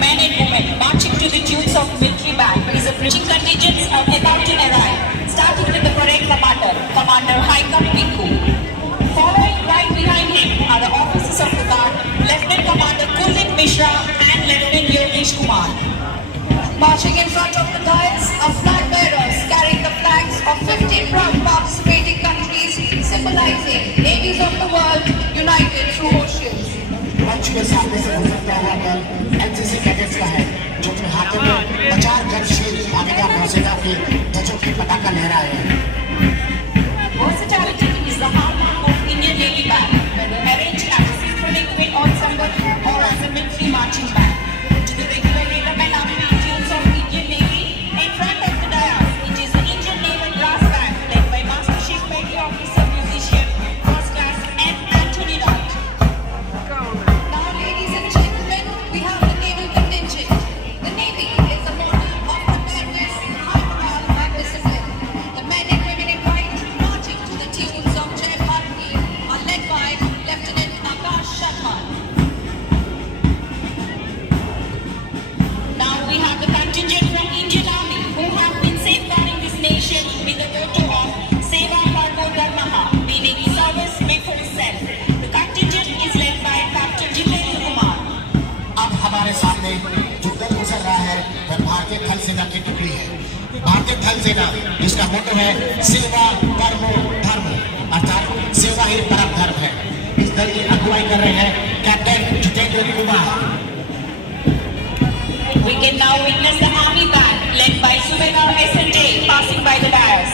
men and women marching to the tunes of military band is a British contingents are about to arrive, starting with the parade commander, Commander Haikam Pinku. Following right behind him are the officers of the guard, Lieutenant Commander Kuldeep Mishra and Lieutenant Yogesh Kumar. Marching in front of the dais are flag bearers carrying the flags of 15 proud participating countries, symbolizing navies of the world united through oceans. मंच के सामने से गुजरता हुआ दल NCC cadets का है, जो अपने हाथों में 50 गज शील आगेदार नौसेना के ध्वजों की पताका लहराए हैं। Versatility is the hallmark of Indian Navy Band, whether arranged as a symphonic wind ensemble or as a military marching band. To the regular rhythm and upbeat tunes of Indian Navy, in front of the dais, it is the Indian Naval Brass Band led by Master Chief Petty Officer Musician First Class N. Anthony Wright. Now, ladies and gentlemen, we have the naval contingent. The Navy is a model of preparedness, high morale and discipline. The men and women in white marching to the tunes of Jai Bharati are led by Lieutenant Akash Sharma. Now we have the contingent from Indian Army who have been safeguarding this nation with the motto of Seva Parvo Dharmaha, meaning service before self. The contingent is led by Captain Jitendra Kumar. अब हमारे सामने जो दल गुजर रहा है वह भारतीय थल सेना की टुकड़ी है। भारतीय थल सेना जिसका मोटो है सेवा परमो धर्म, अर्थात सेवा ही परम धर्म है। इस दल की अगुवाई कर रहे हैं captain Jitendra Kumar. We can now witness the Army Band led by Subedar S&J passing by the dais.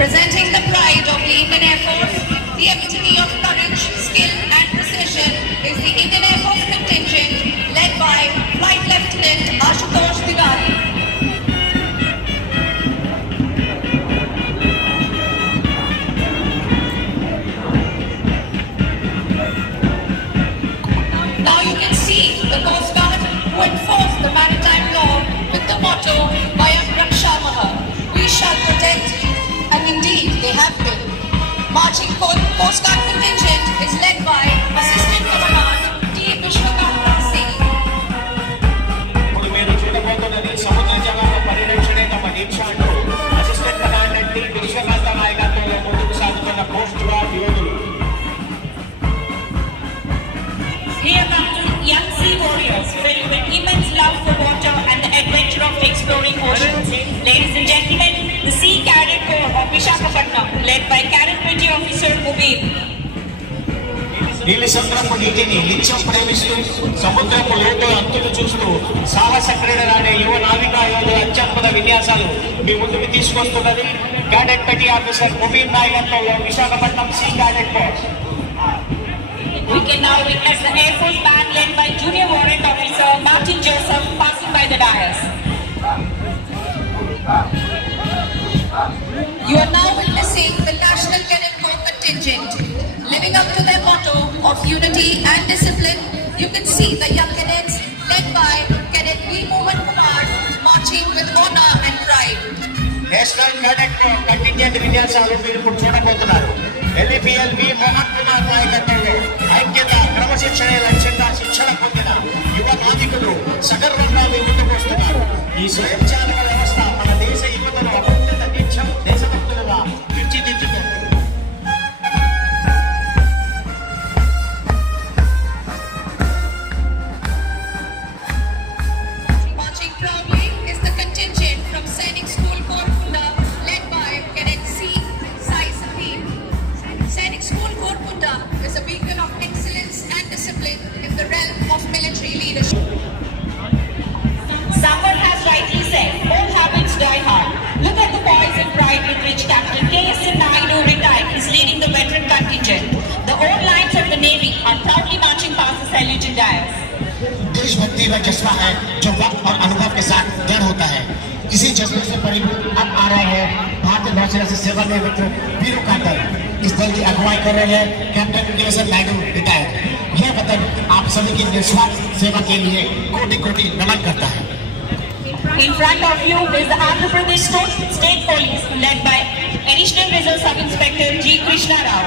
Presenting the pride of the Indian Air Force, the epitome of courage, skill and precision is the Indian Air Force contingent led by Flight Lieutenant Ashutosh Tiwari. Now you can see the Coast Guard who enforce the maritime law with the motto Vayam Rakshamaha, we shall protect, and indeed they have been. Marching Coast Guard contingent is led by Assistant Commandant T. Vishwakanta Singh. మీరు చూడబోతున్నది సముద్ర జలాల పరిరక్షణే తమ దీక్ష అంటూ assistant commandant T విశ్వకాంత నాయకత్వంలో ముందుకు సాగుతున్న coast guard యోధులు. Here come young sea warriors filled with immense love for water and the adventure of exploring oceans. Ladies and gentlemen, the Sea Cadet Corps of Visakhapatnam, led by Cadet Petty Officer Mubin. నీలి సముద్రపు నీటిని నిత్యం ప్రేమిస్తూ సముద్రపు లోతు అంతులు చూస్తూ సాహస క్రీడలాడే యువ నావికా యోధుల అత్యద్భుత విన్యాసాలు మీ ముందుకు తీసుకొస్తున్నది క్యాడెట్ పెటీ ఆఫీసర్ ముబీన్ నాయకత్వంలో Visakhapatnam sea cadet course. We can now witness the Air Force Band led by Junior Warrant Officer Martin Joseph passing by the dais. You are now witnessing the National Cadet Corps contingent. Living up to their motto of unity and discipline, you can see the young cadets led by Cadet V. Mohan Kumar marching with honor and pride. National cadet contingent విన్యాసాలు మీరు ఇప్పుడు చూడబోతున్నారు. ఎల్ఈపీఎల్ వి మోహన్ కుమార్ నాయకత్వంలో ఐక్యత క్రమశిక్షణ లక్ష్యంగా శిక్షణ పొందిన యువ నావికులు సగర్వంగా మీ ముందుకు వస్తున్నారు. ఈ స్వయంచాలక వ్యవస్థ మన దేశ యువతను అభ్యున్నత దీక్ష దేశభక్తులుగా తీర్చిదిద్దుతుంది. Marching proudly is the contingent from Sainik School Corps Kunda, led by Cadet C. Sai Salim. Sainik School Corps Kunda is a beacon of excellence and discipline in the realm of military leadership. Someone has rightly said, old habits die hard. Look at the poise and pride with which Captain K.S. Naidu retired is leading the veteran contingent. The old lines of the Navy are proudly marching past the saluting dais. देशभक्ति वह जज्बा है जो वक्त और अनुभव के साथ दृढ़ होता है। इसी जज्बे से परिपूर्ण अब आ रहे हैं भारतीय नौसेना से सेवानिवृत्त वीरों का दल। इस दल की अगुवाई कर रहे हैं कैप्टन के.एस. नायडू रिटायर्ड। यह वतन आप सभी की निस्वार्थ सेवा के लिए कोटि कोटि नमन करता है। In front of you is the Andhra Pradesh State Police led by Additional Reserve Sub Inspector G. Krishna Rao.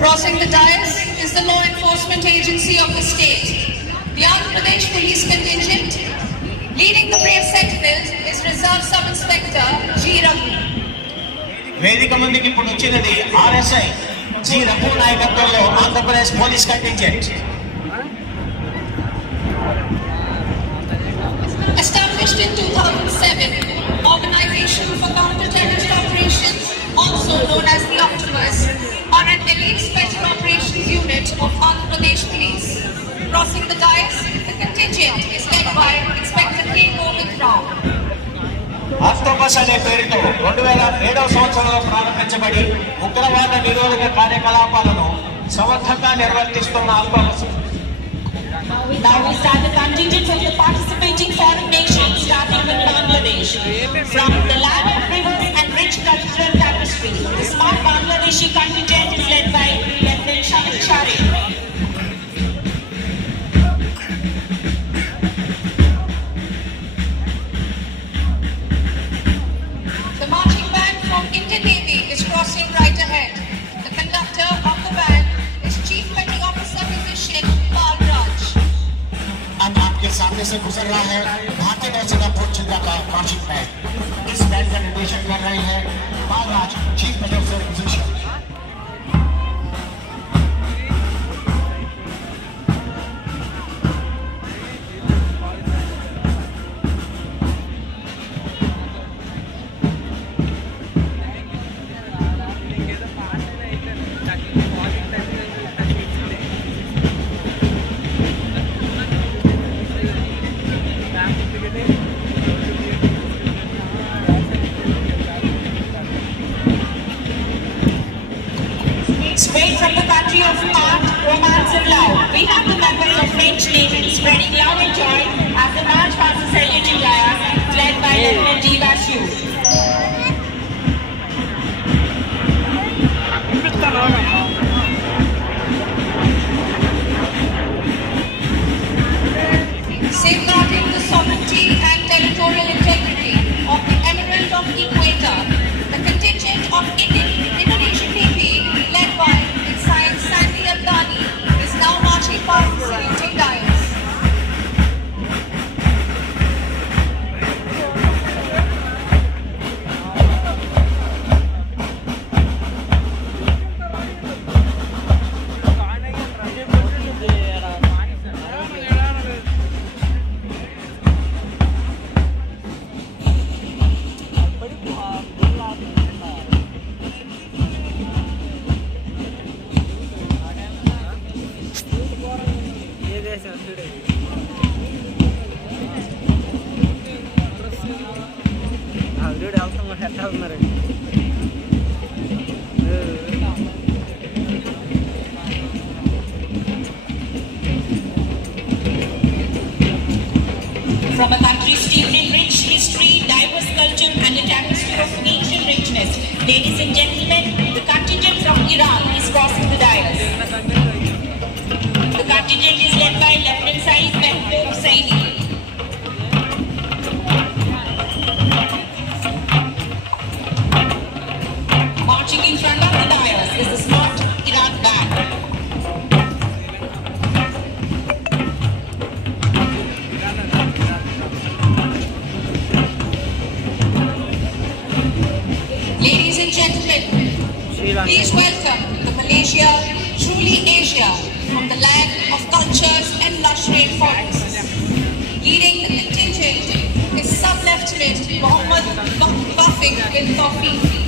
Crossing the dais is the law enforcement agency of the state, the Andhra Pradesh Police Contingent. Leading the brave sentinels is Reserve Sub Inspector G. Raghu. వేదిక ముందుకి ఇప్పుడు వచ్చినది RSI G Raghu నాయకత్వంలో Andhra Pradesh police contingent. Established in 2007, Organization for Counter-Terrorist Operations, also known as the Optimus, are an elite special operations unit of Andhra Pradesh Police. Crossing the dais, the contingent is led by Inspector K. Govind Rao. Octopus అనే పేరుతో 2007 సంవత్సరంలో ప్రారంభించబడి ఉగ్రవాద నిరోధక కార్యకలాపాలను సమర్థంగా నిర్వర్తిస్తున్న octopus. Now we start the contingent from the participating foreign nations, starting with Bangladesh. From the land of rivers and rich cultural tapestry, the smart Bangladeshi contingent is led by Lieutenant Shamil Sharif. The marching band from Indian Navy is crossing right ahead. The conductor of the band is Chief Petty Officer Musician Pal Raj. अब आपके सामने से गुजर रहा है भारतीय नौसेना पोर्चुगा का मार्चिंग बैंड। इस बैंड का निर्देशन कर रहे हैं बालराज, चीफ पेटी officer musician. Straight from the country of art, romance and love, we have the members of French Navy spreading love and joy as the march passes saluting dais, led by Lieutenant D. Vasu. Safeguarding the sovereignty and territorial integrity of the Emirate of Equator, the contingent of Indonesian Navy, led by Ensign Sandy Abdani, is now marching past the saluting dais. From a country steeped in rich history, diverse culture and a tapestry of ancient richness, ladies and gentlemen, the contingent from Iran is crossing the dais. The contingent is led by Lieutenant Saeed Mehboob Saini. Marching in front of the dais is the smart Iran band. Ladies and gentlemen, please welcome the Malaysia, truly Asia, from the land of cultures and lush rainforests. Leading the contingent is Sub-Lieutenant Mohammad Wafik bin Tawfiq.